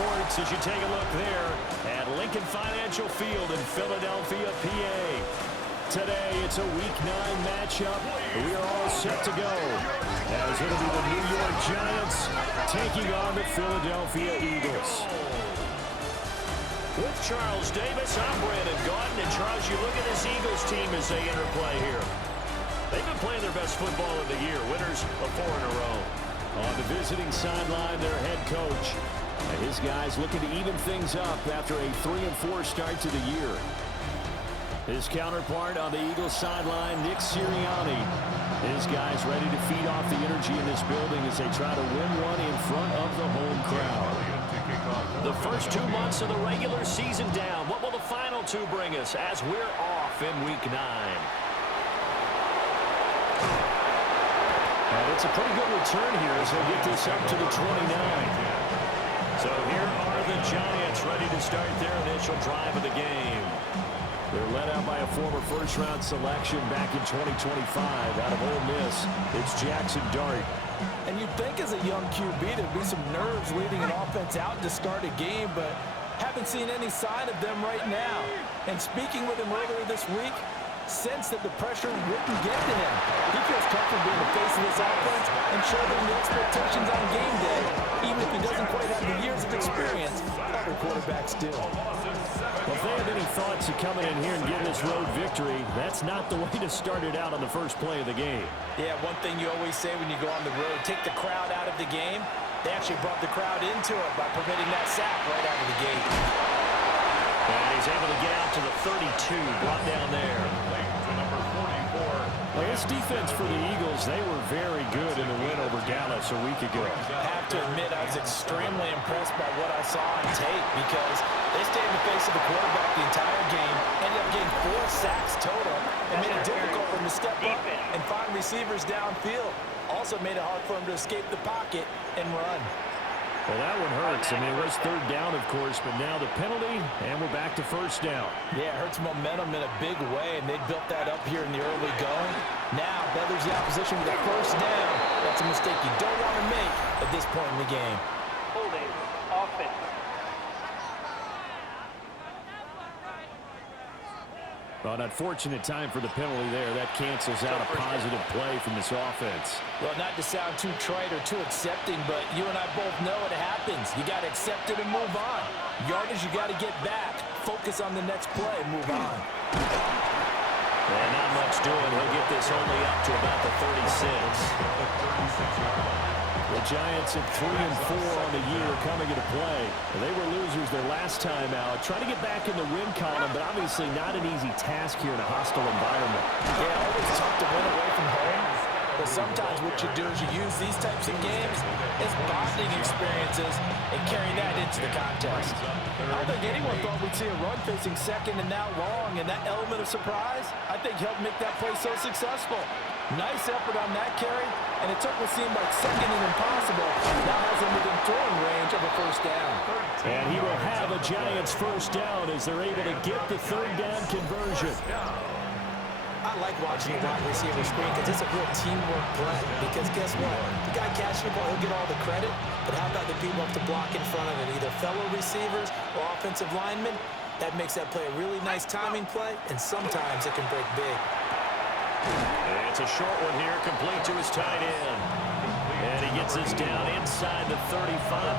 sports as you take a look there at Lincoln Financial Field in Philadelphia, PA. Today, it's a Week 9 matchup. We are all set to go as it'll be the New York Giants taking on the Philadelphia Eagles. With Charles Davis, I'm Brandon Gaudin. And Charles, you look at this Eagles team as they enter play here. They've been playing their best football of the year, winners of 4 in a row. On the visiting sideline, their head coach. His guys looking to even things up after a 3-4 start to the year. His counterpart on the Eagles sideline, Nick Sirianni. His guys ready to feed off the energy in this building as they try to win one in front of the home crowd. The first 2 months of the regular season down. What will the final 2 bring us as we're off in Week 9? And it's a pretty good return here as they'll get this up to the 29. So here are the Giants ready to start their initial drive of the game. They're led out by a former first-round selection back in 2025 out of Ole Miss. It's Jackson Dart. And you'd think as a young QB there'd be some nerves leading an offense out to start a game, but haven't seen any sign of them right now. And speaking with him earlier this week, sensed that the pressure wouldn't get to him. He feels comfortable being the face of this offense and shouldering the expectations on game day, even if he doesn't quite have the years of experience other quarterbacks do. Well, if they have any thoughts of coming in here and getting this road victory, that's not the way to start it out on the first play of the game. Yeah, one thing you always say when you go on the road, take the crowd out of the game. They actually brought the crowd into it by permitting that sack right out of the gate. And he's able to get out to the 32, brought down there. Well, this defense for the Eagles, they were very good in the win over Dallas a week ago. I have to admit, I was extremely impressed by what I saw on tape because they stayed in the face of the quarterback the entire game, ended up getting 4 sacks total, and made it difficult for him to step up and find receivers downfield. Also made it hard for him to escape the pocket and run. Well, that one hurts. I mean, it was 3rd down, of course, but now the penalty, and we're back to 1st down. Yeah, it hurts momentum in a big way, and they built that up here in the early going. Now, that leaves the opposition with a 1st down. That's a mistake you don't want to make at this point in the game. Holding, offense. Well, an unfortunate time for the penalty there. That cancels out a positive play from this offense. Well, not to sound too trite or too accepting, but you and I both know it happens. You got to accept it and move on. Yardage, you got to get back. Focus on the next play and move on. And not much doing. He'll get this only up to about the 36. The Giants at 3-4 on the year coming into play. They were losers their last time out. Trying to get back in the win column, but obviously not an easy task here in a hostile environment. Yeah, always tough to win away from home. But sometimes what you do is you use these types of games as bonding experiences and carry that into the contest. I don't think anyone thought we'd see a run facing second and now long, and that element of surprise, I think, helped make that play so successful. Nice effort on that carry, and it took what seemed like second and impossible. Now has him within throwing range of a 1st down. And he will have a Giants 1st down as they're able to get the 3rd down conversion. I like watching the wide receiver screen because it's a real teamwork play. Because guess what? The guy catching the ball, he'll get all the credit. But how about the people up to block in front of him? Either fellow receivers or offensive linemen. That makes that play a really nice timing play, and sometimes it can break big. It's a short one here, complete to his tight end. And he gets this down inside the 35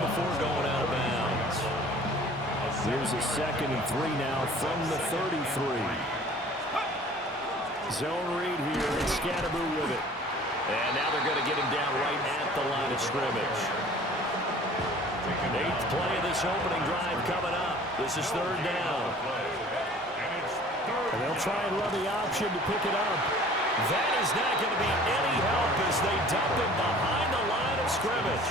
before going out of bounds. Here's a 2nd and 3 now from the 33. Zone read here, and Scatterboo with it. And now they're going to get him down right at the line of scrimmage. 8th play of this opening drive coming up. This is 3rd down. And they'll try and run the option to pick it up. That is not going to be any help as they dump him behind the line of scrimmage.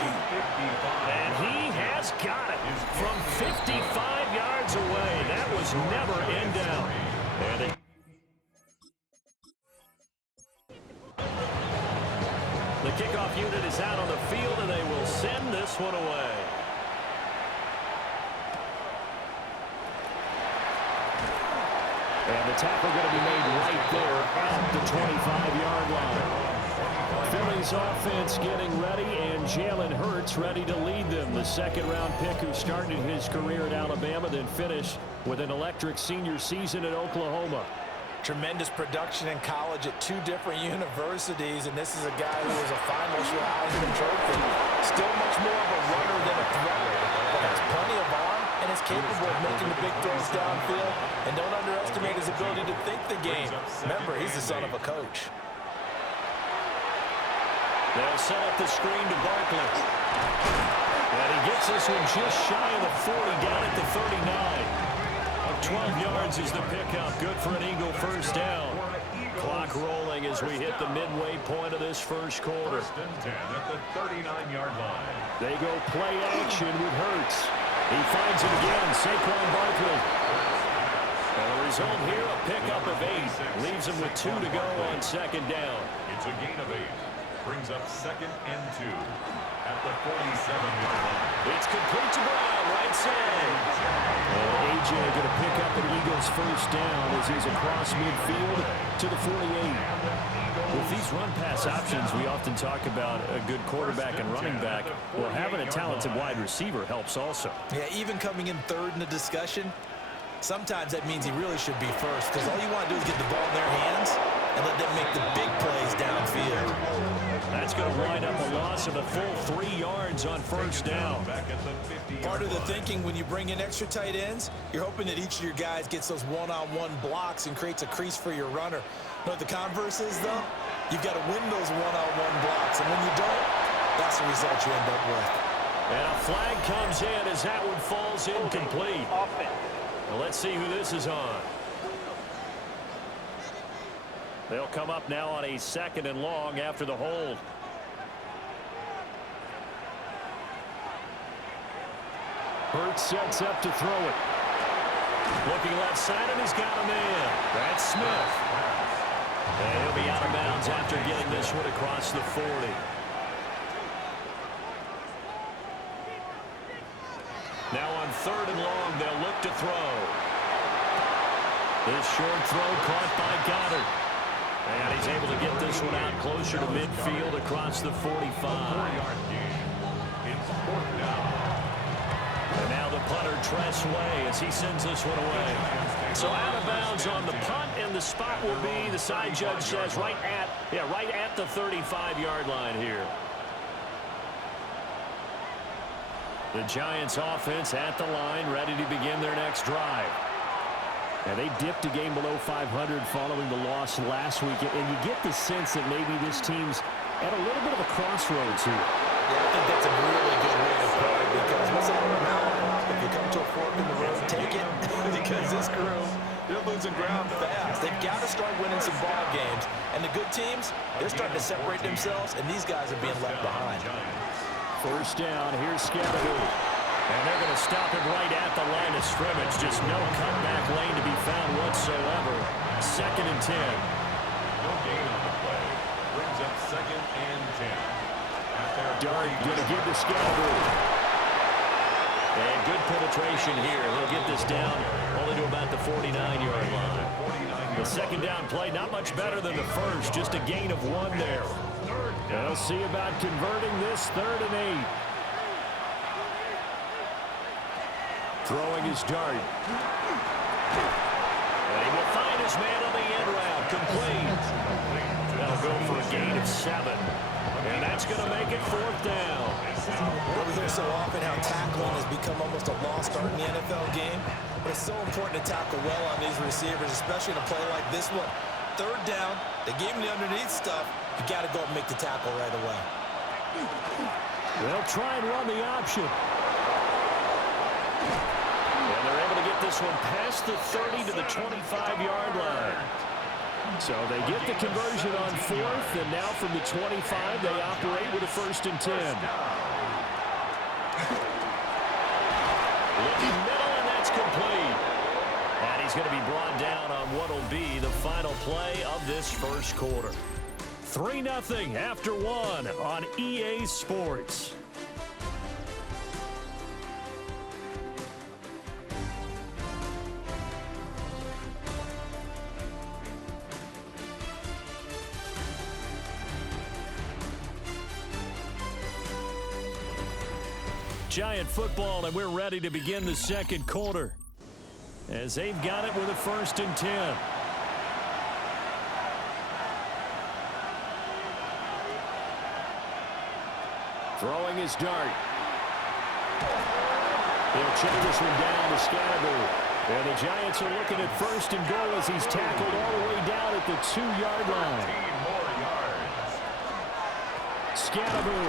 And he has got it from 55 yards away. That was never in down. And the kickoff unit is out on the field, and they will send this one away. And the tackle going to be made right there at the 25-yard line. Philly's offense getting ready, and Jalen Hurts ready to lead them. The second-round pick who started his career at Alabama, then finished with an electric senior season at Oklahoma. Tremendous production in college at 2 different universities, and this is a guy who was a finalist for the Heisman Trophy. Still much more of a runner than a thrower, but has plenty of arm and is capable of making the big throws downfield. And don't underestimate his ability to think the game. Remember, he's the son of a coach. They'll set up the screen to Barkley. And he gets this one just shy of the 40, down at the 39. 12 yards is the pickup. Good for an Eagle first down. Clock rolling as we hit the midway point of this first quarter. First and 10 at the 39-yard line. They go play action with Hurts. He finds it again, Saquon Barkley. And the result here, a pickup of 8. Leaves him with 2 to go on second down. It's a gain of 8. Brings up second and 2 at the 47-yard line. It's complete to Brown, right side. And A.J. going to pick up an Eagles first down as he's across midfield to the 48. With these run-pass options, we often talk about a good quarterback and running back. Well, having a talented wide receiver helps also. Yeah, even coming in third in the discussion, sometimes that means he really should be first, because all you want to do is get the ball in their hands and let them make the big plays downfield. That's going to wind up a loss of a full 3 yards on first down. Part of the thinking when you bring in extra tight ends, you're hoping that each of your guys gets those one-on-one blocks and creates a crease for your runner. You know what the converse is, though? You've got to win those one-on-one blocks, and when you don't, that's the result you end up with. And a flag comes in as that one falls incomplete. Well, let's see who this is on. They'll come up now on a second and long after the hold. Hurts sets up to throw it. Looking left side, and he's got a man. That's Smith. And he'll be out of bounds after getting this one across the 40. Now on third and long, they'll look to throw. This short throw caught by Goddard. And he's able to get this one out closer to midfield across the 45. It's fourth down. And now the punter Tress Way as he sends this one away. So out of bounds on the punt, and the spot will be, the side judge says, right at the 35-yard line here. The Giants offense at the line, ready to begin their next drive. And they dipped a game below 500 following the loss last week. And you get the sense that maybe this team's at a little bit of a crossroads here. Yeah, I think that's a really good way to put it, because what's it all about? If you come to a fork in the road, take it. Because this crew, they're losing ground fast. They've got to start winning some ball games. And the good teams, they're starting to separate themselves, and these guys are being left behind. First down, here's Scattergood. And they're going to stop him right at the line of scrimmage. Just no cutback lane to be found whatsoever. Second and 10. No gain on the play. Brings up second and 10. Dart going to give to Scattergood. And good penetration here. He'll get this down only to about the 49-yard line. The second down play, not much better than the first. Just a gain of 1 there. They'll see about converting this 3rd and 8. Throwing his Dart. And he will find his man on the end route. Complete. That'll go for a gain of 7. And that's going to make it 4th down. We hear so often how tackling has become almost a lost art in the NFL game. But it's so important to tackle well on these receivers, especially in a play like this one. 3rd down, they gave him the underneath stuff. You got to go and make the tackle right away. They'll try and run the option. And they're able to get this one past the 30 to the 25-yard line. So they get the conversion on 4th, and now from the 25, they operate with a 1st and 10. Looking middle, and that's complete. And he's going to be brought down on what will be the final play of this first quarter. 3-0 after 1 on EA Sports. Giant football, and we're ready to begin the second quarter as they've got it with a 1st and 10. Throwing his dart. He'll check this one down to Scatterby. And the Giants are looking at 1st and goal as he's tackled all the way down at the 2-yard line. Scatterby,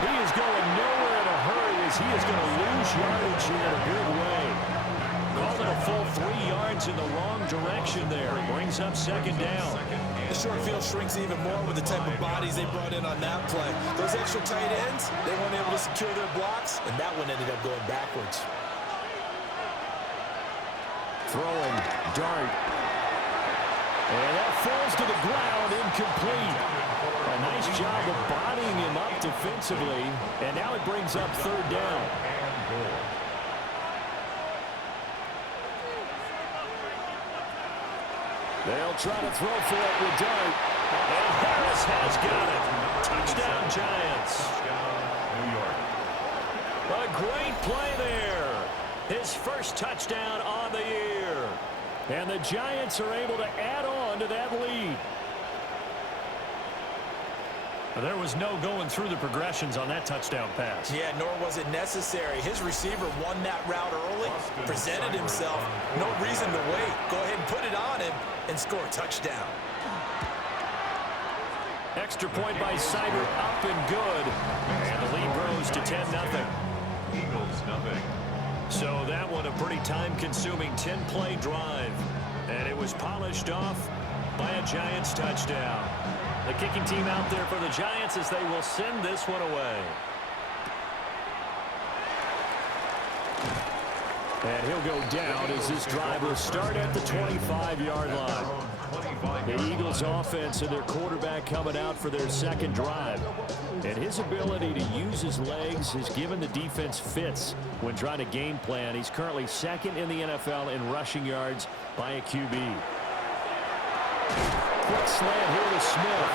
he is going nowhere in a hurry as he is going to lose yardage here in a big way. Called it a full 3 yards in the wrong direction there. Brings up 2nd down. The short field shrinks even more with the type of bodies they brought in on that play. Those extra tight ends, they weren't able to secure their blocks, and that one ended up going backwards. Throwing, dart. And that falls to the ground, incomplete. A nice job of bodying him up defensively, and now it brings up 3rd down. They'll try to throw for it with dart. And Harris has got it. Touchdown, Giants. A great play there. His first touchdown on the year. And the Giants are able to add on to that lead. There was no going through the progressions on that touchdown pass. Yeah, nor was it necessary. His receiver won that route early, presented himself. No reason to wait. Go ahead and put it on him and score a touchdown. Extra point by Sider, up and good. And the lead grows to 10-0. Eagles nothing. So that one a pretty time-consuming 10-play drive. And it was polished off by a Giants touchdown. The kicking team out there for the Giants as they will send this one away. And he'll go down as this drive will start at the 25-yard line. The Eagles offense and their quarterback coming out for their second drive. And his ability to use his legs has given the defense fits when trying to game plan. He's currently 2nd in the NFL in rushing yards by a QB. Quick slant here to Smith.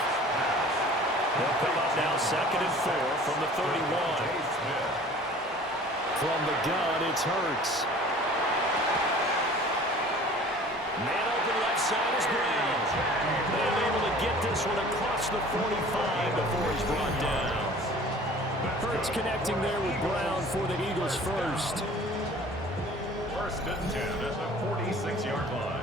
He'll come up now 2nd and 4 from the 31. From the gun, it's Hurts. Man open left side is Brown. They're able to get this one across the 45 before he's brought down. Hurts connecting there with Brown for the Eagles first. 1st and 10 at the 46-yard line.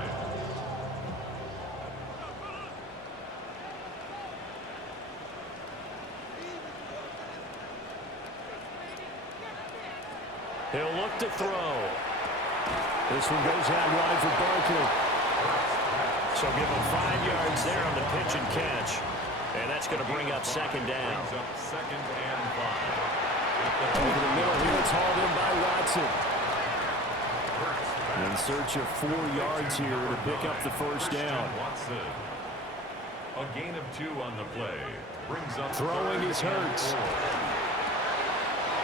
He'll look to throw. This one goes out wide for Barkley. So give him 5 yards there on the pitch and catch. And that's going to bring up 2nd down. Brings up 2nd and 5. Over the middle here, it's hauled in by Watson. In search of 4 yards here to pick up the 1st down. Watson. A gain of 2 on the play. Brings up Throwing his Hurts.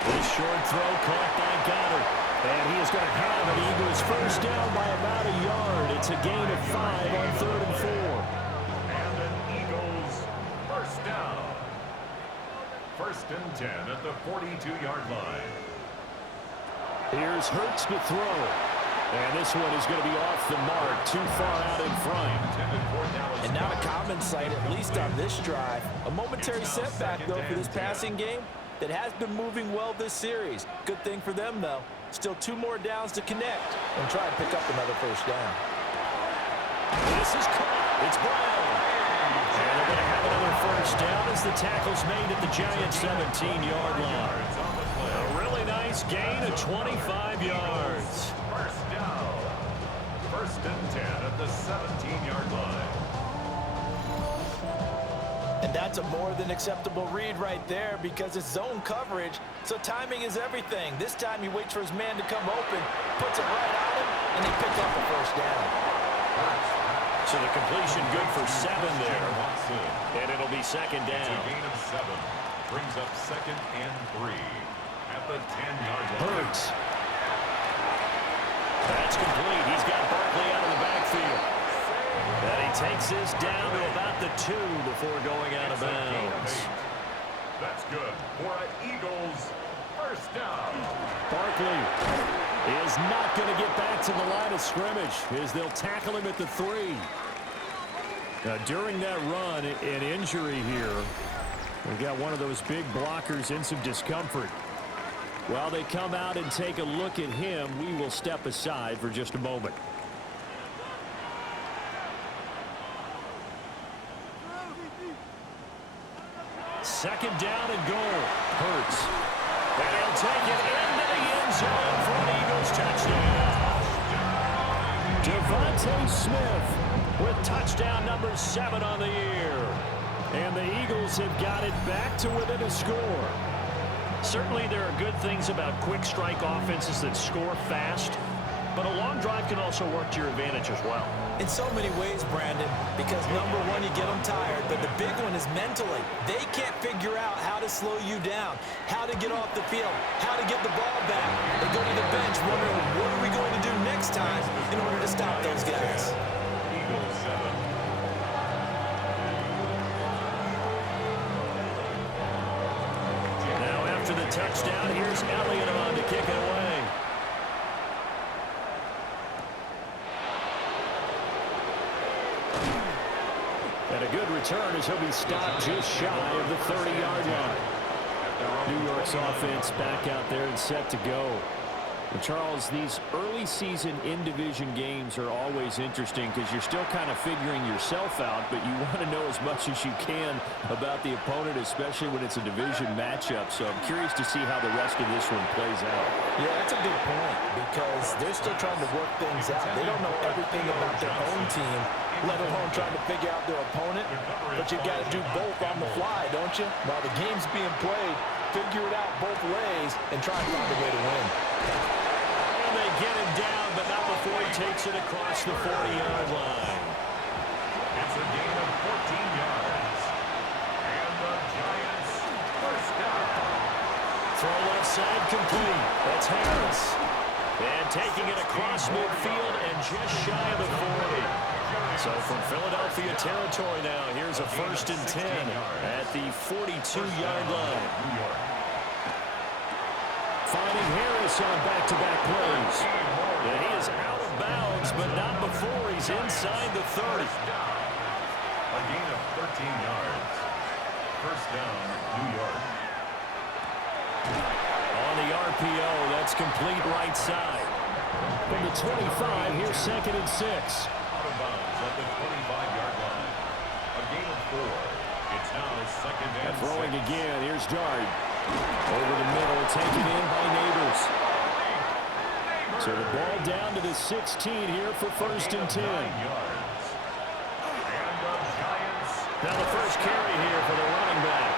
This short throw caught by Goddard. And he is going to have an Eagles 1st down by about a yard. It's a gain of 5 on 3rd and 4. And an Eagles 1st down. 1st and 10 at the 42-yard line. Here's Hurts to throw. And this one is going to be off the mark, too far out in front. And not a common sight, at least on this drive. A momentary setback, though, for this passing game that has been moving well this series. Good thing for them, though. Still 2 more downs to connect and try to pick up another 1st down. This is caught. It's Brown. And they're going to have another 1st down as the tackle's made at the Giants' 17-yard line. A really nice gain of 25 yards. 1st down. 1st and 10 at the 17-yard line. And that's a more than acceptable read right there because it's zone coverage, so timing is everything. This time he waits for his man to come open, puts it right on him, and they pick up the 1st down. So the completion good for 7 there. And it'll be 2nd down. It's a gain of 7. Brings up 2nd and 3 at the 10-yard line. Hurts. That's complete. He's got Barkley out of the backfield. And he takes this down to about the 2 before going out of bounds. That's good for an Eagles First down. Barkley is not going to get back to the line of scrimmage as they'll tackle him at the 3. Now, during that run, an injury here. We've got one of those big blockers in some discomfort. While they come out and take a look at him, we will step aside for just a moment. Second down and goal. Hurts. And he'll take it into the end zone for an Eagles touchdown. Devontae Smith with touchdown number 7 on the year. And the Eagles have got it back to within a score. Certainly there are good things about quick strike offenses that score fast, but a long drive can also work to your advantage as well. In so many ways, Brandon, because number one, you get them tired, but the big one is mentally. They can't figure out how to slow you down, how to get off the field, how to get the ball back. They go to the bench wondering, what are we going to do next time in order to stop those guys? Eagles 7. Now after the touchdown, here's Elliott on to kick it away. And a good return as he'll be stopped just shy of the 30-yard line. New York's offense back out there and set to go. And Charles, these early season in-division games are always interesting because you're still kind of figuring yourself out, but you want to know as much as you can about the opponent, especially when it's a division matchup. So I'm curious to see how the rest of this one plays out. Yeah, that's a good point because they're still trying to work things out. They don't know everything about their own team, let alone trying to figure out their opponent. But you've got to do both on the fly, don't you? While the game's being played, figure it out both ways and try and find a way to win. And they get him down, but not before he takes it across the 40-yard line. It's a gain of 14 yards. And the Giants first down. Throw left side complete. That's Harris. And taking it across midfield and just shy of the 40. So from Philadelphia territory now, here's a 1st and 10 at the 42-yard line. Finding Harris on back-to-back plays. And he is out of bounds, but not before he's inside the 30. A gain of 13 yards. First down, New York. On the RPO, that's complete right side. From the 25, here's 2nd and 6. Out of bounds at the 25-yard line. A gain of 4. It's now 2nd and 6. Throwing again, here's Dart. Over the middle, taken in by Neighbors. So the ball down to the 16 here for 1st and 10. Now the first carry here for the running back.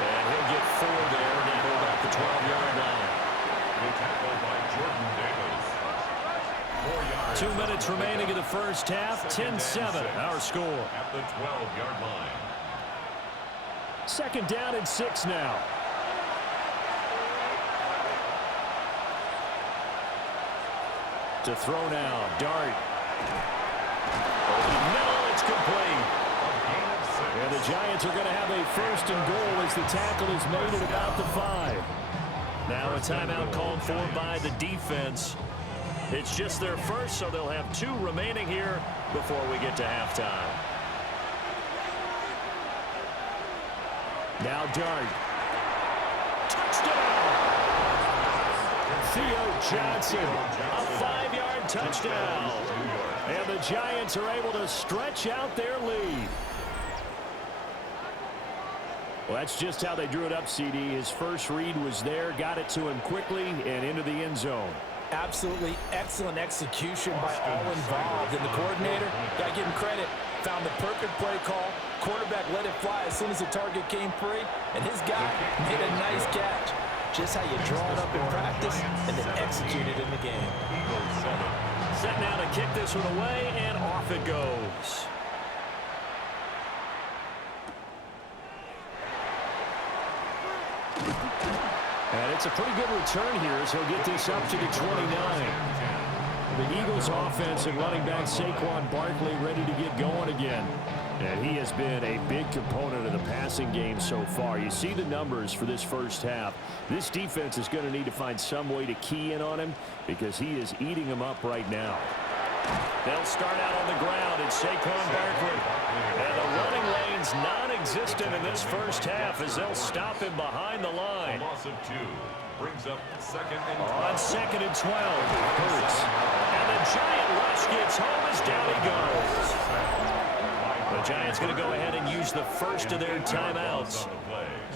And he'll get 4 there, and he'll go back the 12-yard line. The tackle by Jordan Davis. 4 yards. 2 minutes remaining in the first half. 10-7, our score. At the 12-yard line. 2nd down and 6 now. To throw now, Dart. Over the middle, it's complete. And the Giants are going to have a 1st and goal as the tackle is made at about the 5. Now a timeout called for by the defense. It's just their first, so they'll have 2 remaining here before we get to halftime. Now Dart. Touchdown! Theo Johnson, a 5-yard touchdown. And the Giants are able to stretch out their lead. Well, that's just how they drew it up, CD. His first read was there, got it to him quickly, and into the end zone. Absolutely excellent execution by all involved. And the coordinator, got to give him credit, found the perfect play call. Quarterback let it fly as soon as the target came free, and his guy made a nice catch. Just how you draw it up in practice and then execute it in the game. Set now to kick this one away, and off it goes. And it's a pretty good return here as he'll get this up to the 29. The Eagles offense and running back Saquon Barkley ready to get going again. And he has been a big component of the passing game so far. You see the numbers for this first half. This defense is going to need to find some way to key in on him because he is eating them up right now. They'll start out on the ground. It's Saquon Barkley. And the running lane's non-existent in this first half as they'll stop him behind the line. A loss of 2 brings up 2nd and 12. On 2nd and 12, Hurts. And the giant rush gets home as down he goes. The Giants going to go ahead and use the first of their timeouts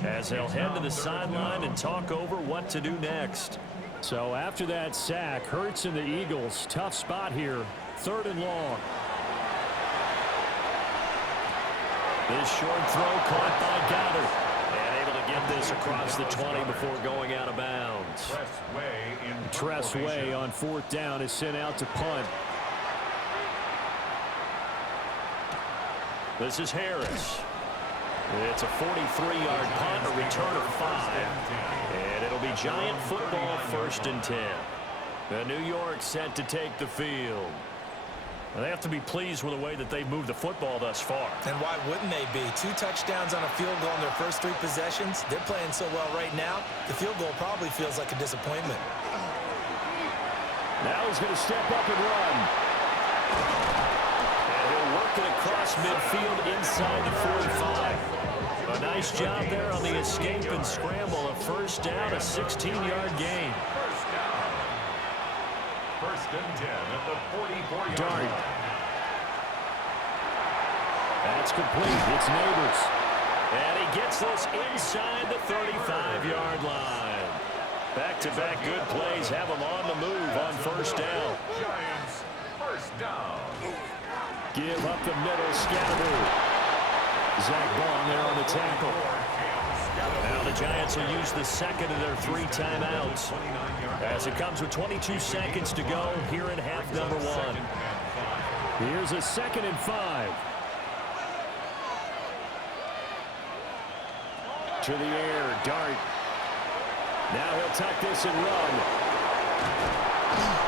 as they'll head to the sideline and talk over what to do next. So after that sack, Hurts and the Eagles, tough spot here, 3rd and long. This short throw caught by Goddard. And able to get this across the 20 before going out of bounds. Tress Way on 4th down is sent out to punt. This is Harris. It's a 43-yard punt, a return of 5. And it'll be Giant football, 1st and 10. The New York set to take the field. Well, they have to be pleased with the way that they've moved the football thus far. And why wouldn't they be? 2 touchdowns on a field goal in their first 3 possessions. They're playing so well right now, the field goal probably feels like a disappointment. Now he's going to step up and run. Working across midfield inside the 45. A nice job there on the escape and scramble. A 1st down, a 16-yard gain. 1st and 10 at the 44-yard Dart. line. That's complete. It's Neighbors. And he gets this inside the 35-yard line. Back-to-back good plays have him on the move on 1st down. Giants, 1st down. Give up the middle, Scatteroo. Zach Bond there on the tackle. Now the Giants will use the 2nd of their 3 timeouts as it comes with 22 seconds to go here in half number 1. Here's a 2nd and 5. To the air, Dart. Now he'll tuck this and run.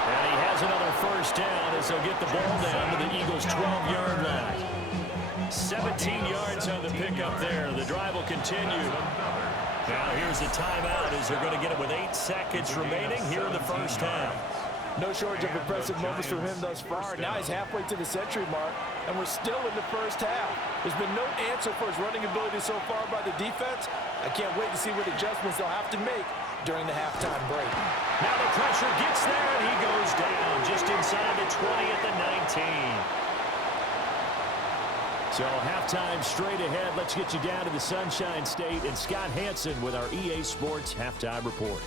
And he has another 1st down as they'll get the ball down to the Eagles' 12-yard line. 17 yards on the pickup there. The drive will continue. Now here's a timeout as they're going to get it with 8 seconds remaining here in the first half. No shortage of impressive moments from him thus far. Now he's halfway to the century mark, and we're still in the first half. There's been no answer for his running ability so far by the defense. I can't wait to see what adjustments they'll have to make during the halftime break. Now the pressure gets there, and he goes down just inside the 20 at the 19. So halftime straight ahead. Let's get you down to the Sunshine State and Scott Hansen with our EA Sports Halftime Report.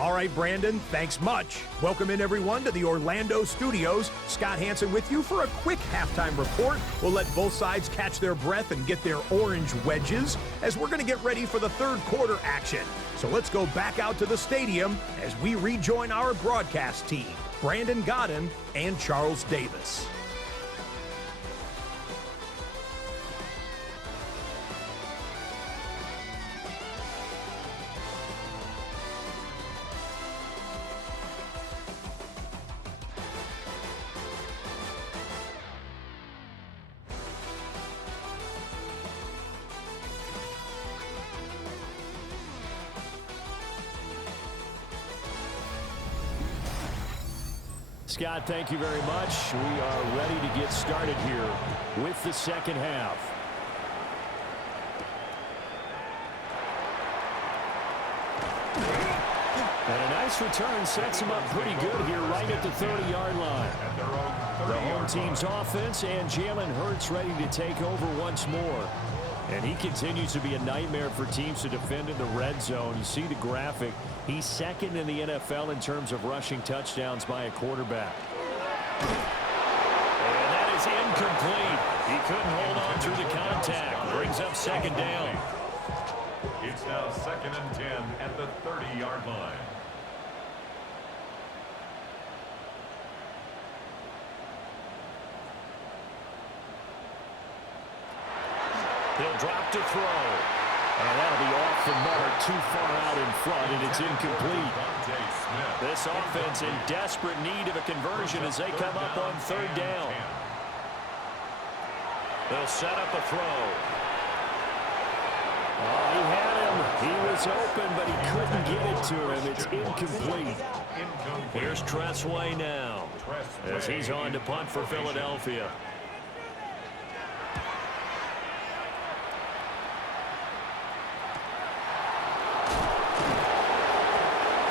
All right, Brandon, thanks much. Welcome in, everyone, to the Orlando studios. Scott Hansen with you for a quick halftime report. We'll let both sides catch their breath and get their orange wedges as we're going to get ready for the third quarter action. So let's go back out to the stadium as we rejoin our broadcast team, Brandon Godden and Charles Davis. Scott, thank you very much. We are ready to get started here with the second half. And a nice return sets him up pretty good here right at the 30-yard line. The home team's offense and Jalen Hurts ready to take over once more. And he continues to be a nightmare for teams to defend in the red zone. You see the graphic. He's second in the NFL in terms of rushing touchdowns by a quarterback. And that is incomplete. He couldn't hold on through the contact. Brings up second down. It's now 2nd and 10 at the 30-yard line. He'll drop to throw. And that'll be off the mark, too far out in front, and it's incomplete. This offense in desperate need of a conversion as they come up on third down. They'll set up a throw. Oh, he had him. He was open, but he couldn't get it to him. It's incomplete. Here's Tressway now as he's on to punt for Philadelphia.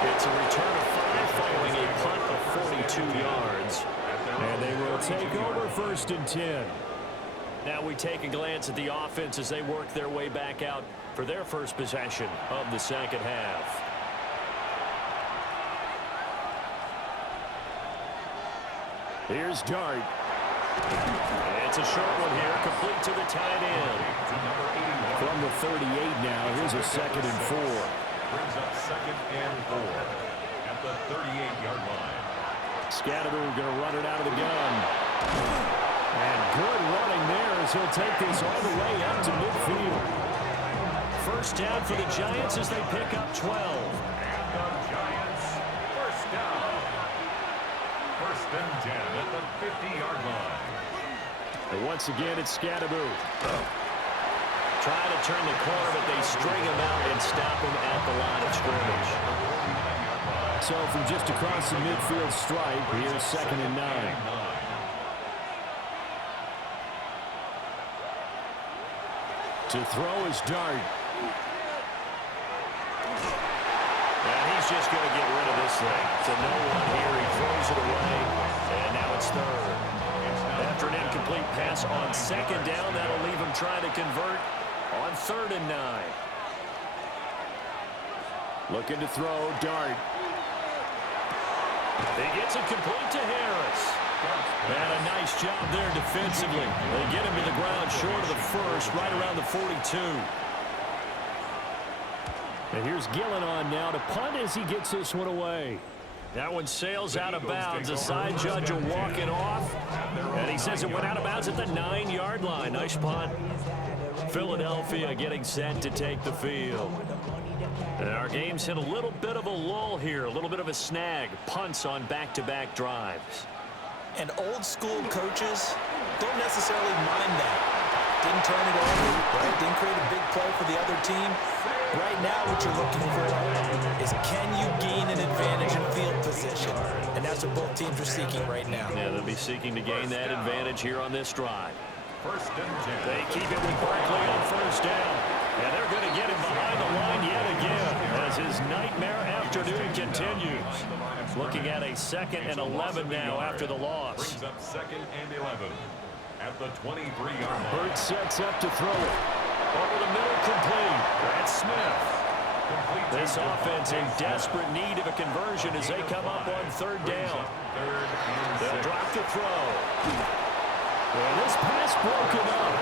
It's a return of 5 following a punt of 42 yards. And they will take over 1st and 10. Now we take a glance at the offense as they work their way back out for their first possession of the second half. Here's Dart. It's a short one here, complete to the tight end. From the 38 now, here's a 2nd and 4. Brings up 2nd and 4 at the 38-yard line. Scatteroo going to run it out of the gun. And good running there as he'll take this all the way up to midfield. First down for the Giants as they pick up 12. And the Giants, first down. 1st and 10 at the 50-yard line. And once again, it's Scatteroo. Trying to turn the corner, but they string him out and stop him at the line of scrimmage. So from just across the midfield stripe, here's 2nd and 9. To throw is Dart. And he's just going to get rid of this thing. To no one here, he throws it away, and now it's 3rd. After an incomplete pass on 2nd down, that'll leave him trying to convert on 3rd and 9. Looking to throw, Dart. He gets it complete to Harris. And a nice job there defensively. They get him to the ground short of the first, right around the 42. And here's Gillen on now to punt as he gets this one away. That one sails out of bounds. The side judge will walk it off. And he says it went out of bounds at the 9-yard line. Nice punt. Philadelphia getting set to take the field. And our game's hit a little bit of a lull here. A little bit of a snag. Punts on back-to-back drives. And old-school coaches don't necessarily mind that. Didn't turn it over, right? Didn't create a big play for the other team. Right now, what you're looking for is can you gain an advantage in field position? And that's what both teams are seeking right now. Yeah, they'll be seeking to gain that advantage here on this drive. 1st and 10. They keep it with Barkley on 1st down. And they're going to get him behind the line yet again as his nightmare afternoon continues. Looking at a 2nd and 11 now after the loss. Brings up 2nd and 11 at the 23-yard line. Burt sets up to throw it. Over the middle, complete. That's Smith. This offense in desperate need of a conversion as they come up on 3rd down. They'll drop the throw. And this pass broken up.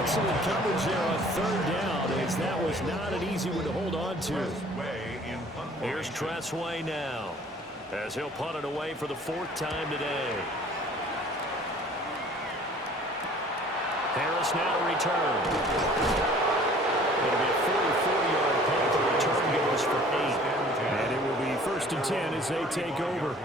Excellent coverage there on 3rd down as that was not an easy one to hold on to. Here's Tressway now as he'll punt it away for the 4th time today. Harris now to return. It'll be a 44-yard punt. The return goes for 8. And it will be 1st and 10 as they take over.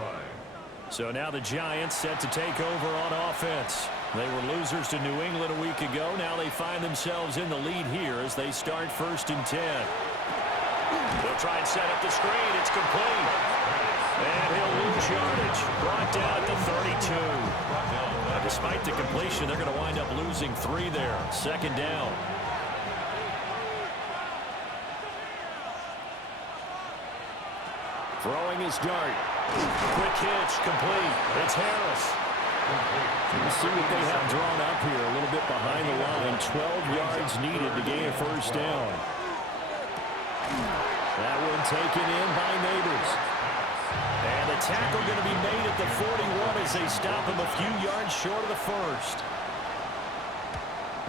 So now the Giants set to take over on offense. They were losers to New England a week ago. Now they find themselves in the lead here as they start 1st and 10. They'll try and set up the screen. It's complete. And he'll lose yardage. Brought down at the 32. Despite the completion, they're going to wind up losing 3 there. 2nd down. Throwing his Dart. Quick hitch, complete. It's Harris. Let's see what they have drawn up here. A little bit behind the line. 12 yards needed to gain a 1st down. That one taken in by Neighbors. And the tackle going to be made at the 41 as they stop him a few yards short of the 1st.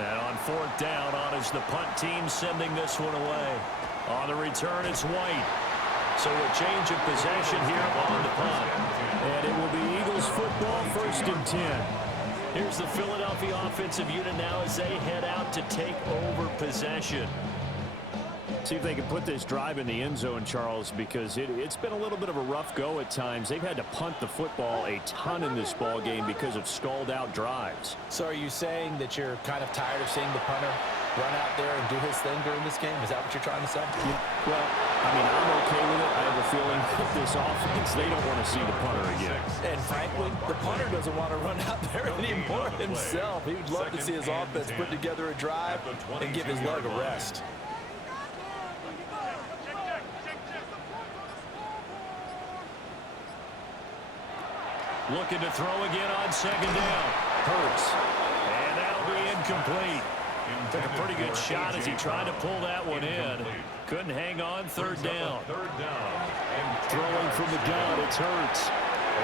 And on 4th down, on is the punt team sending this one away. On the return, it's White. So a change of possession here on the punt. And it will be Eagles football, 1st and 10. Here's the Philadelphia offensive unit now as they head out to take over possession. See if they can put this drive in the end zone, Charles, because it's been a little bit of a rough go at times. They've had to punt the football a ton in this ball game because of stalled-out drives. So are you saying that you're kind of tired of seeing the punter run out there and do his thing during this game? Is that what you're trying to say? Yeah. Well, I mean, I'm okay with it. I have a feeling that this offense, they don't want to see the punter again. And frankly, the punter doesn't want to run out there anymore himself. He would love to see his offense put together a drive and give his leg a rest. Looking to throw again on second down. Hurts. And that'll be incomplete. Took a pretty good shot as he tried to pull that one in. Couldn't hang on third down. Throwing from the gun, it's Hurts.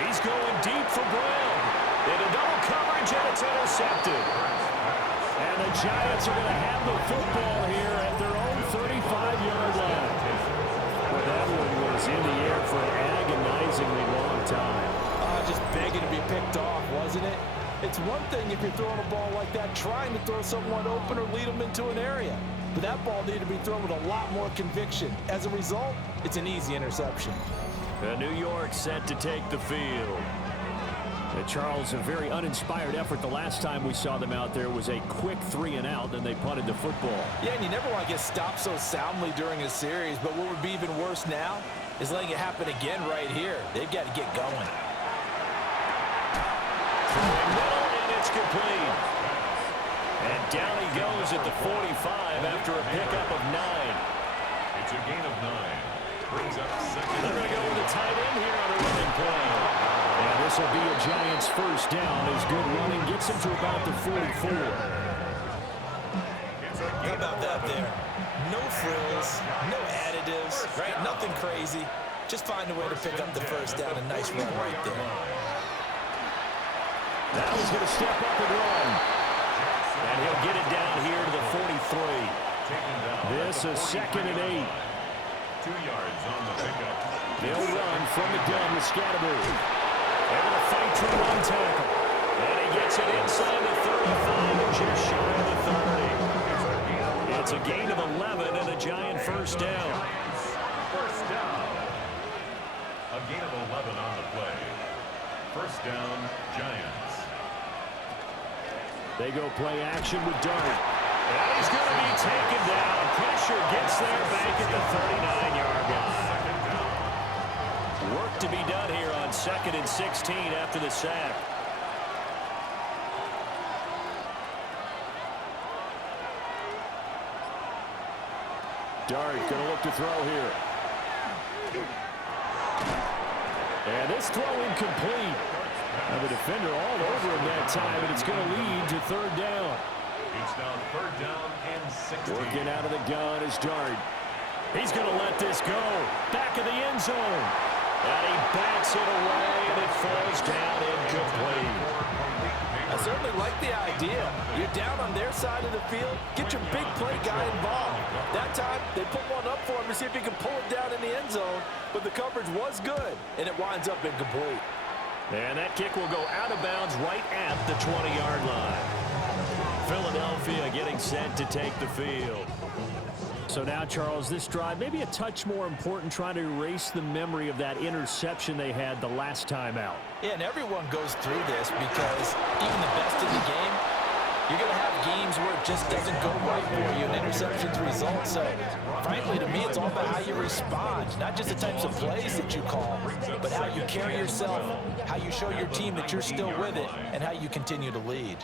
He's going deep for Brown. Into double coverage, and it's intercepted. And the Giants are going to have the football here at their own 35-yard line. Well, that one was in the air for an agonizingly long time. Just begging to be picked off, wasn't it? It's one thing if you're throwing a ball like that, trying to throw someone open or lead them into an area. But that ball needed to be thrown with a lot more conviction. As a result, it's an easy interception. New York set to take the field. Charles, a very uninspired effort the last time we saw them out there was a quick 3-and-out, then they punted the football. Yeah, and you never want to get stopped so soundly during a series, but what would be even worse now is letting it happen again right here. They've got to get going. Middle, and it's complete. And down he goes at the 45 after a pickup of 9. It's a gain of 9. Brings up second. They're going to go with a tight end here on a running play. And this will be a Giants first down as good running gets him to about the 44. How about that there? No frills, no additives, right? Nothing crazy. Just find a way to pick up the first down. A nice run right there. Now he's going to step up and run. And he'll get it down here to the 43. This is 2nd and 8. 2 yards on the pickup. They'll run from the gun with Scatterbury. They're going to fight through one tackle. And he gets it inside the 35 and just shy of the 30. It's a gain of 11 and a Giant first down. First down. A gain of 11 on the play. First down, Giants. They go play action with Dart. And he's going to be taken down. Pressure gets there back at the 39-yard line. Work to be done here on 2nd and 16 after the sack. Dart going to look to throw here. And this throw incomplete. And the defender all over him that time, and it's going to lead to third down. It's now third down and 16. Working out of the gun is Dart. He's going to let this go. Back of the end zone. And he backs it away, and it falls down incomplete. I certainly like the idea. You're down on their side of the field. Get your big play guy involved. That time, they put one up for him to see if he can pull it down in the end zone. But the coverage was good, and it winds up incomplete. And that kick will go out of bounds right at the 20-yard line. Philadelphia getting set to take the field. So now, Charles, this drive maybe a touch more important, trying to erase the memory of that interception they had the last time out. Yeah, and everyone goes through this because even the best in the game, you're going to have games where it just doesn't go right for you and interceptions result. So, frankly, to me, it's all about how you respond, not just the types of plays that you call, but how you carry yourself, how you show your team that you're still with it, and how you continue to lead.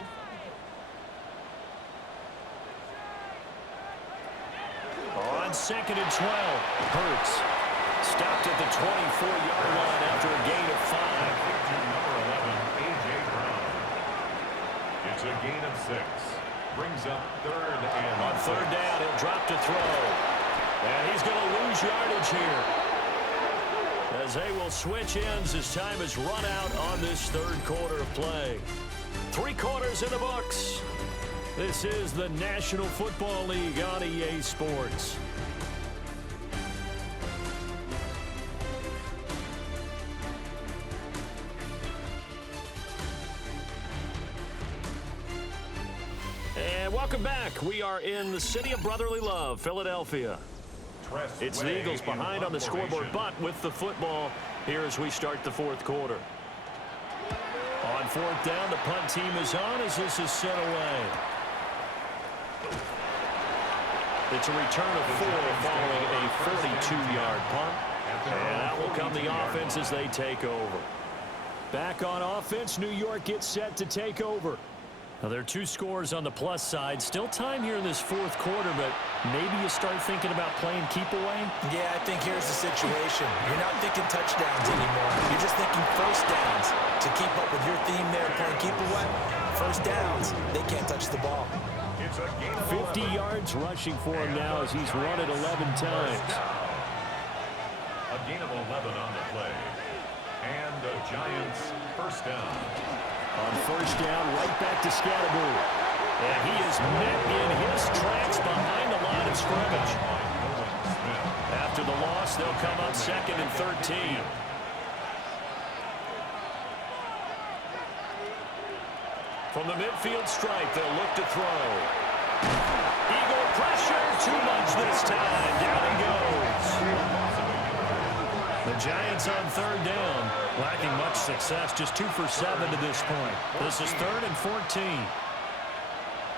On 2nd and 12, Hurts stopped at the 24-yard line after a gain of 5. Number 11, A.J. Brown. It's a gain of 6. Brings up third and On third down, he'll drop to throw. And he's going to lose yardage here, as they will switch ends as time has run out on this third quarter of play. 3 quarters in the books. This is the National Football League on EA Sports. And welcome back. We are in the city of brotherly love, Philadelphia. It's the Eagles behind on the scoreboard, but with the football here as we start the fourth quarter. On fourth down, the punt team is on as this is sent away. It's a return of 4 following a 42-yard punt. And out will come the offense as they take over. Back on offense, New York gets set to take over. Now, there are 2 scores on the plus side. Still time here in this fourth quarter, but maybe you start thinking about playing keep away? Yeah, I think here's the situation. You're not thinking touchdowns anymore. You're just thinking first downs. To keep up with your theme there, playing keep away, first downs, they can't touch the ball. 50 yards rushing for him now as he's run it 11 times. A gain of 11 on the play. And the Giants first down. On first down, right back to Scatterbury. And he is met in his tracks behind the line of scrimmage. After the loss, they'll come up 2nd and 13. From the midfield stripe, they'll look to throw. Eagle pressure, too much this time. Down he goes. The Giants on third down, lacking much success, just 2 for 7 to this point. This is 3rd and 14.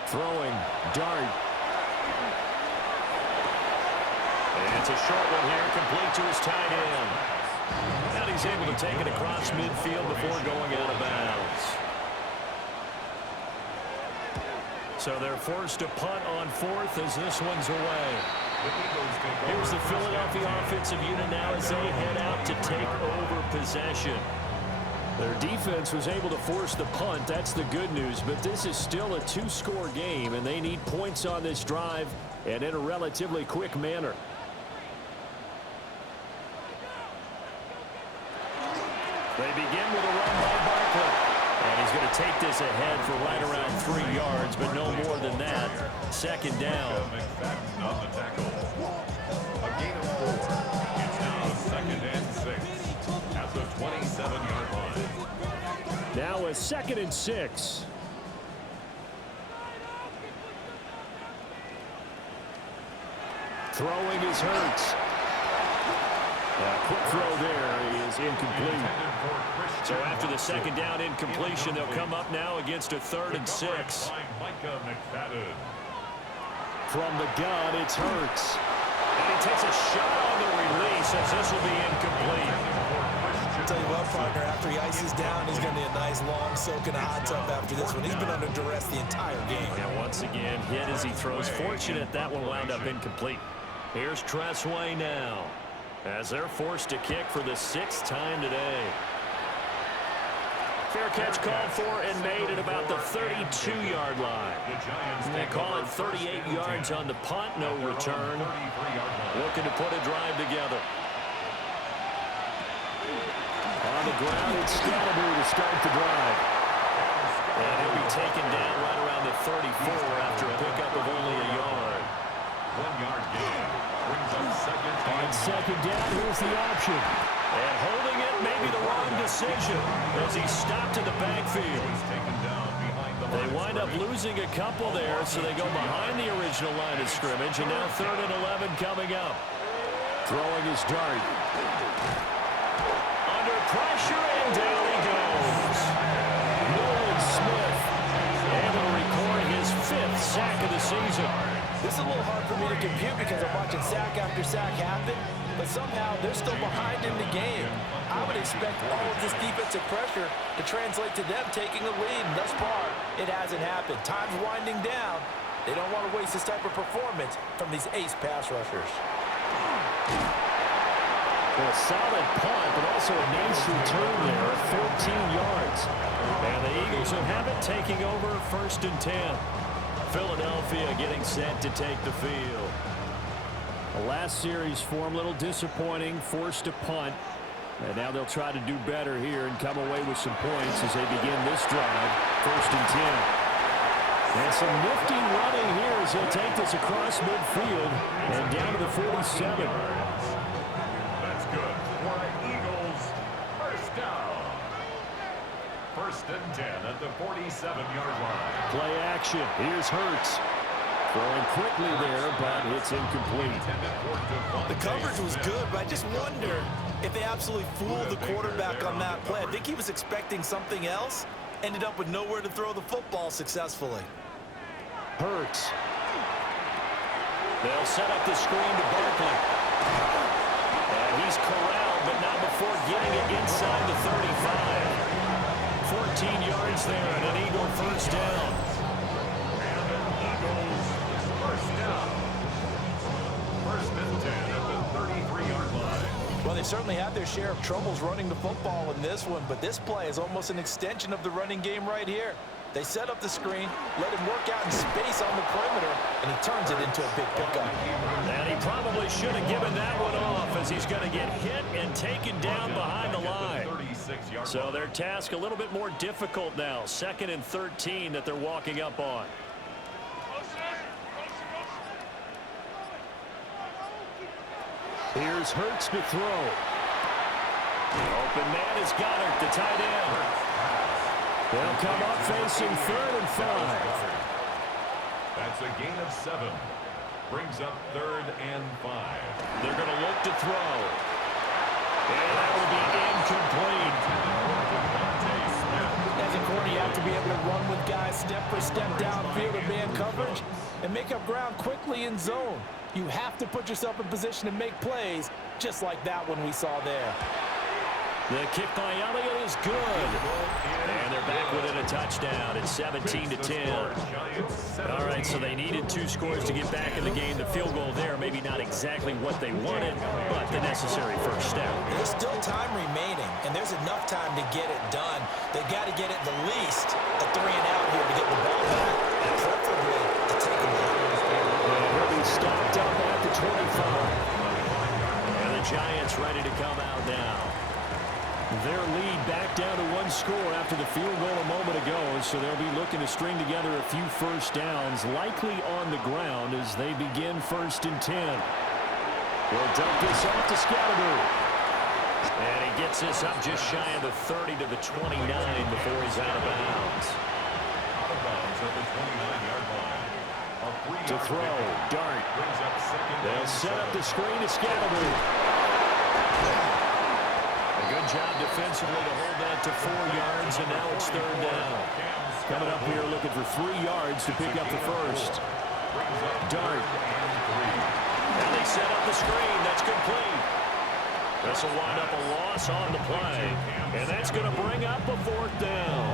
Throwing, dart. And it's a short one here, complete to his tight end. And he's able to take it across midfield before going out of bounds. So they're forced to punt on 4th as this one's away. Here's the Philadelphia offensive unit now as they head out to take over possession. Their defense was able to force the punt. That's the good news. But this is still a 2-score game, and they need points on this drive and in a relatively quick manner. They begin with a run by Barkley. And he's going to take this ahead for right around 3 yards, but no more than that. 2nd down. On the tackle. A gain of 4. It's now 2nd and 6 at the 27-yard line. Now a 2nd and 6. Throwing is Hurts. Quick throw there is incomplete. So after the 2nd down incompletion, they'll come up now against a 3rd and 6. From the gun, it's Hurts. And he takes a shot on the release as this will be incomplete. I'll tell you what, partner, after he ices down, he's going to be a nice long soak in a hot tub after this one. He's been under duress the entire game. And once again, hit as he throws. Fortunate that one wound up incomplete. Here's Tressway now, as they're forced to kick for the 6th time today. Fair catch called for and made at about the 32-yard line. They call it 38 yards on the punt, no return. Looking to put a drive together. On the ground, it's Scatterbury to start the drive. And he'll be taken down right around the 34 after a pickup of only a yard. 1-yard gain brings up 2nd On 2nd down, here's the option. And holding it may be the wrong decision as he stopped in the backfield. They wind up losing a couple there, so they go behind the original line of scrimmage, and now 3rd and 11 coming up. Throwing his dart. Under pressure, and down he goes. Nolan Smith able to record his 5th sack of the season. This is a little hard for me to compute because I'm watching sack after sack happen, but somehow they're still behind in the game. I would expect all of this defensive pressure to translate to them taking a lead, and thus far, it hasn't happened. Time's winding down. They don't want to waste this type of performance from these ace pass rushers. A solid punt, but also a nice return there at 14 yards. And the Eagles will have it, taking over 1st and 10. Philadelphia getting set to take the field. The last series for them, a little disappointing, forced to punt. And now they'll try to do better here and come away with some points as they begin this drive, 1st and 10. And some nifty running here as they'll take this across midfield and down to the 47. That's good for the Eagles. First down. 1st and 10 at the 47-yard line. Play action. Here's Hurts. Throwing quickly there, but it's incomplete. The coverage was good, but I just wonder if they absolutely fooled the quarterback on that play. I think he was expecting something else, ended up with nowhere to throw the football successfully. Hurts. They'll set up the screen to Barkley. And he's corralled, but not before getting it inside the 35. 14 yards there and an Eagle first down. First and 10 at the 33-yard line. Well, they certainly had their share of troubles running the football in this one, but this play is almost an extension of the running game right here. They set up the screen, let him work out in space on the perimeter, and he turns it into a big pickup. And he probably should have given that one off as he's going to get hit and taken down behind the line. So their task a little bit more difficult now. 2nd and 13 that they're walking up on. Here's Hurts to throw. Open man is Goddard, the tight end. They'll come up facing 3rd and 5. That's a gain of 7. Brings up 3rd and 5. They're going to look to throw. And that will be incomplete. As a corner, you have to be able to run with guys step for step downfield in man coverage and make up ground quickly in zone. You have to put yourself in position to make plays, just like that one we saw there. The kick by Elliott is good. And they're back within a touchdown. It's 17-10. All right, so they needed 2 scores to get back in the game. The field goal there, maybe not exactly what they wanted, but the necessary first step. There's still time remaining, and there's enough time to get it done. They've got to get it the least a 3 and out here to get the ball back, and preferably a takeaway. He'll be stopped up at the 25. And the Giants ready to come out now. Their lead back down to 1 score after the field goal a moment ago, so they'll be looking to string together a few first downs, likely on the ground as they begin 1st and 10. They'll dump this off to Scatterby. And he gets this up just shy of the 30 to the 29 before he's out of bounds. Out of bounds at the 29-yard line. To throw, Dart. Brings up 2nd. They'll set up the screen to Scatterby. Good job defensively to hold that to 4 yards, and now it's 3rd down. Coming up here looking for 3 yards to pick up the first. Dart. And they set up the screen. That's complete. This will wind up a loss on the play, and that's going to bring up a 4th down.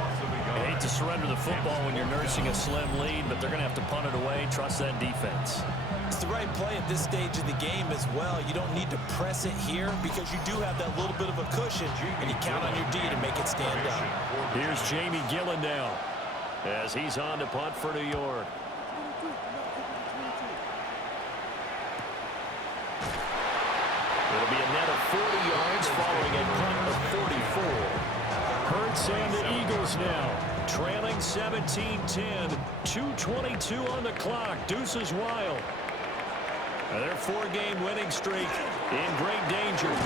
I hate to surrender the football when you're nursing a slim lead, but they're going to have to punt it away. Trust that defense. It's the right play at this stage of the game as well. You don't need to press it here because you do have that little bit of a cushion, and you count on your D to make it stand up. Here's Jamie Gillen now as he's on to punt for New York. It'll be a net of 40 yards following a punt of 44. Hurts and the Eagles now. Trailing 17-10, 2:22 on the clock. Deuces wild. Their 4-game winning streak in great danger. And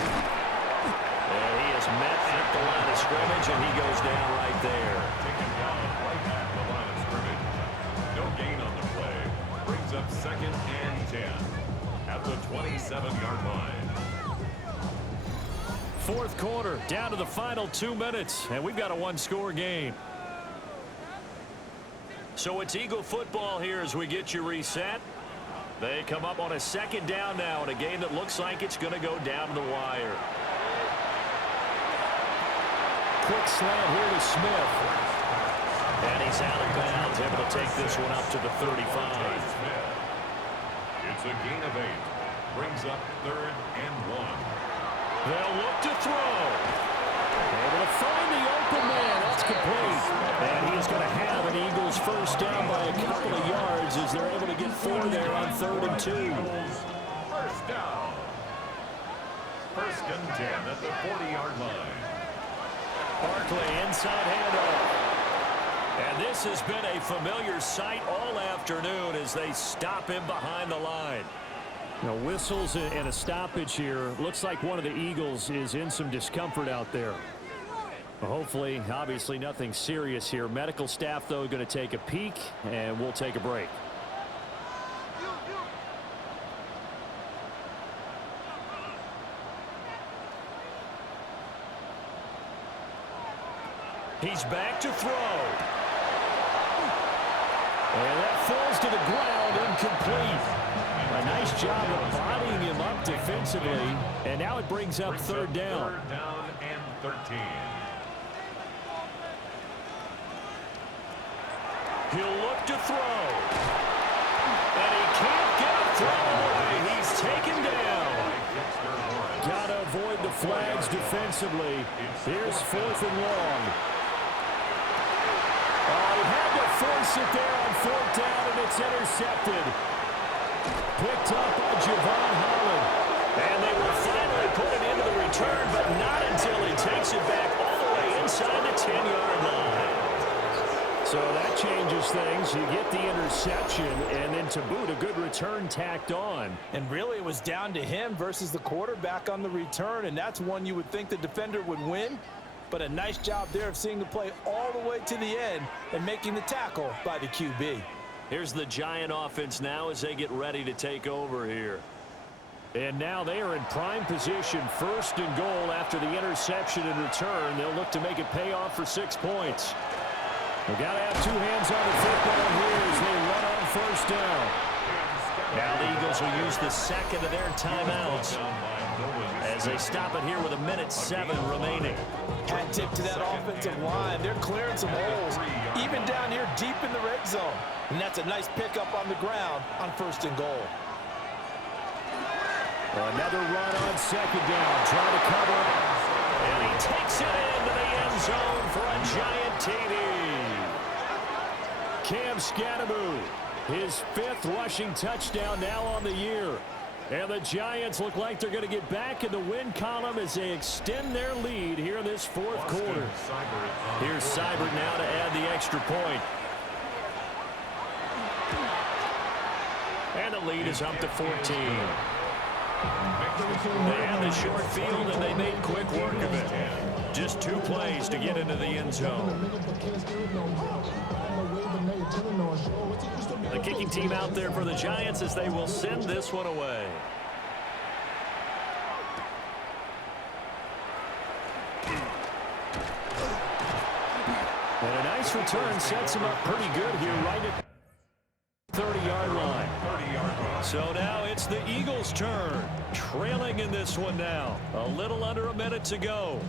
he is met at the line of scrimmage, and he goes down right there. Taken down right at the line of scrimmage. No gain on the play. Brings up 2nd and 10 at the 27-yard line. 4th quarter, down to the final 2 minutes, and we've got a 1-score game. So it's Eagle football here as we get you reset. They come up on a 2nd down now in a game that looks like it's going to go down to the wire. Quick slant here to Smith. And he's out of bounds, able to take this one up to the 35. It's a gain of 8. Brings up 3rd and 1. They'll look to throw. Able to find the open man. That's complete. And he is going to have an Eagles first down by a couple of yards as they're able to get 4 there on 3rd and 2. First down. 1st and 10 at the 40-yard line. Barkley inside handoff. And this has been a familiar sight all afternoon as they stop him behind the line. Now, whistles and a stoppage here. Looks like one of the Eagles is in some discomfort out there. Hopefully, obviously nothing serious here. Medical staff, though, going to take a peek, and we'll take a break. He's back to throw. And that falls to the ground, incomplete. A nice job of bodying him up defensively. And now it brings up third down. Third down and 13. He'll look to throw. And he can't get a throw away. He's taken down. Got to avoid the flags defensively. Here's fourth and long. He had to force it there on fourth down, and it's intercepted. Picked up by Javon Holland. And they will finally put it into the return, but not until he takes it back all the way inside the 10-yard line. So that changes things. You get the interception, and then to boot, a good return tacked on. And really, it was down to him versus the quarterback on the return, and that's one you would think the defender would win. But a nice job there of seeing the play all the way to the end and making the tackle by the QB. Here's the Giant offense now as they get ready to take over here. And now they are in prime position, first and goal after the interception and return. They'll look to make it pay off for 6 points. They've got to have two hands on the football here as they run on first down. Now the Eagles will use the second of their timeouts as they stop it here with 1:07 remaining. Hat tip to that offensive line. They're clearing some holes, even down here deep in the red zone. And that's a nice pickup on the ground on first and goal. Another run on second down. Trying to cover it. And he takes it into the end zone for a Giant TD. Cam Scatteroo, his 5th rushing touchdown now on the year. And the Giants look like they're going to get back in the win column as they extend their lead here in this fourth quarter. Here's Seibert now to add the extra point. And the lead is up to 14. They had the short field, and they made quick work of it. Just 2 plays to get into the end zone. The kicking team out there for the Giants as they will send this one away. And a nice return sets him up pretty good here right at 30-yard line. So now it's the Eagles' turn. Trailing in this one now. A little under a minute to go.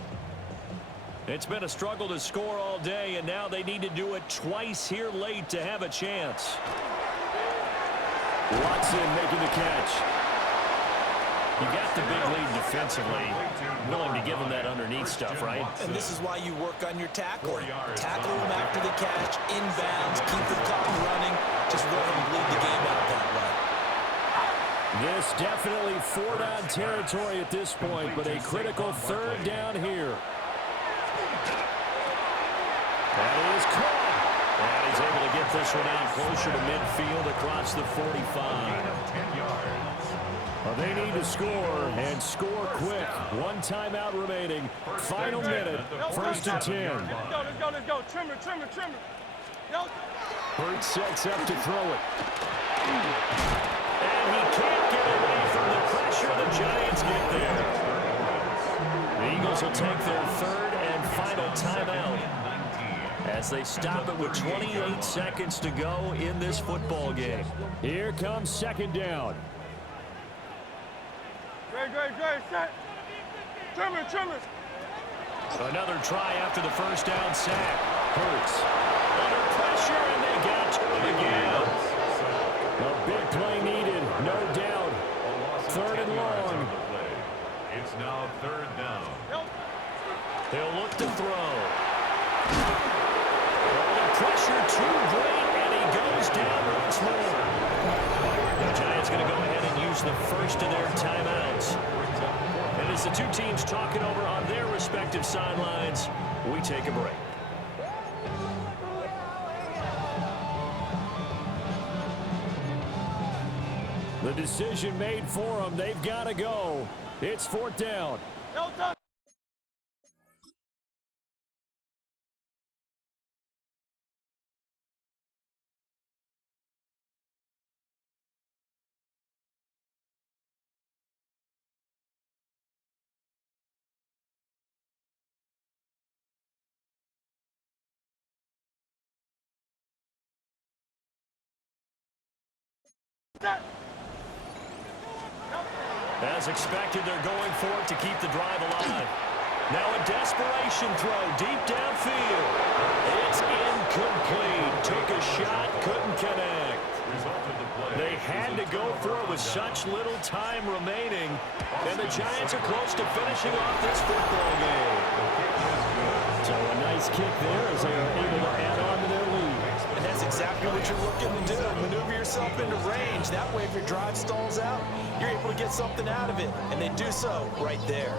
It's been a struggle to score all day, and now they need to do it twice here late to have a chance. Watson making the catch. You got the big lead defensively. Willing to give them that underneath stuff, right? And this is why you work on your tackle. Tackle them after the catch, inbounds, keep the clock running. Just let them bleed the game out that way. This definitely 4-down territory at this point, but a critical third down here. That is caught. And he's able to get this one out closer to midfield across the 45. Well, they need to score, and score quick. 1 timeout remaining. Final minute, first and 10. Let's go, let's go. Trimmer. Hurts sets up to throw it. And he can't get away from the pressure. The Giants get there. The Eagles will take their third and final timeout as they stop it with 28 seconds to go in this football game. Here comes second down. Great, set. Trimmer. Another try after the first down sack. Hurts under pressure, and they got to him again. A big play needed, no doubt. Third and long. It's now third down. He'll look to throw. The pressure too great, and he goes down once more. The Giants going to go ahead and use the first of their timeouts. And as the two teams talking over on their respective sidelines, we take a break. The decision made for them. They've got to go. It's fourth down. As expected, they're going for it to keep the drive alive. Now a desperation throw deep downfield. It's incomplete. Took a shot, couldn't connect. They had to go for it with such little time remaining. And the Giants are close to finishing off this football game. So a nice kick there as they are able to add on to their lead. And that's exactly what you're looking to do. Maneuver yourself into range. That way, if your drive stalls out, you're able to get something out of it. And they do so right there.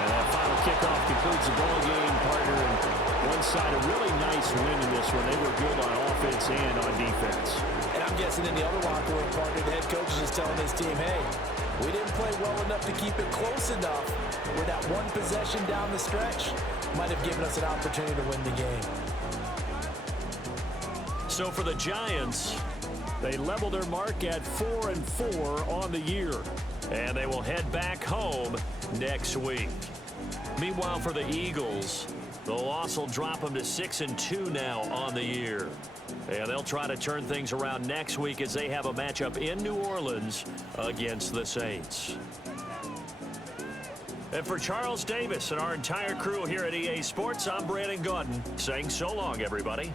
And that final kickoff concludes the ball game, partner. And one side, a really nice win in this one. They were good on offense and on defense. And I'm guessing in the other locker room, partner, the head coach is just telling his team, hey, we didn't play well enough to keep it close enough where that one possession down the stretch might have given us an opportunity to win the game. So for the Giants, They level their mark at 4-4 on the year. and they will head back home next week. Meanwhile, for the Eagles, the loss will drop them to 6-2 now on the year. And they'll try to turn things around next week as they have a matchup in New Orleans against the Saints. And for Charles Davis and our entire crew here at EA Sports, I'm Brandon Gaudin saying so long, everybody.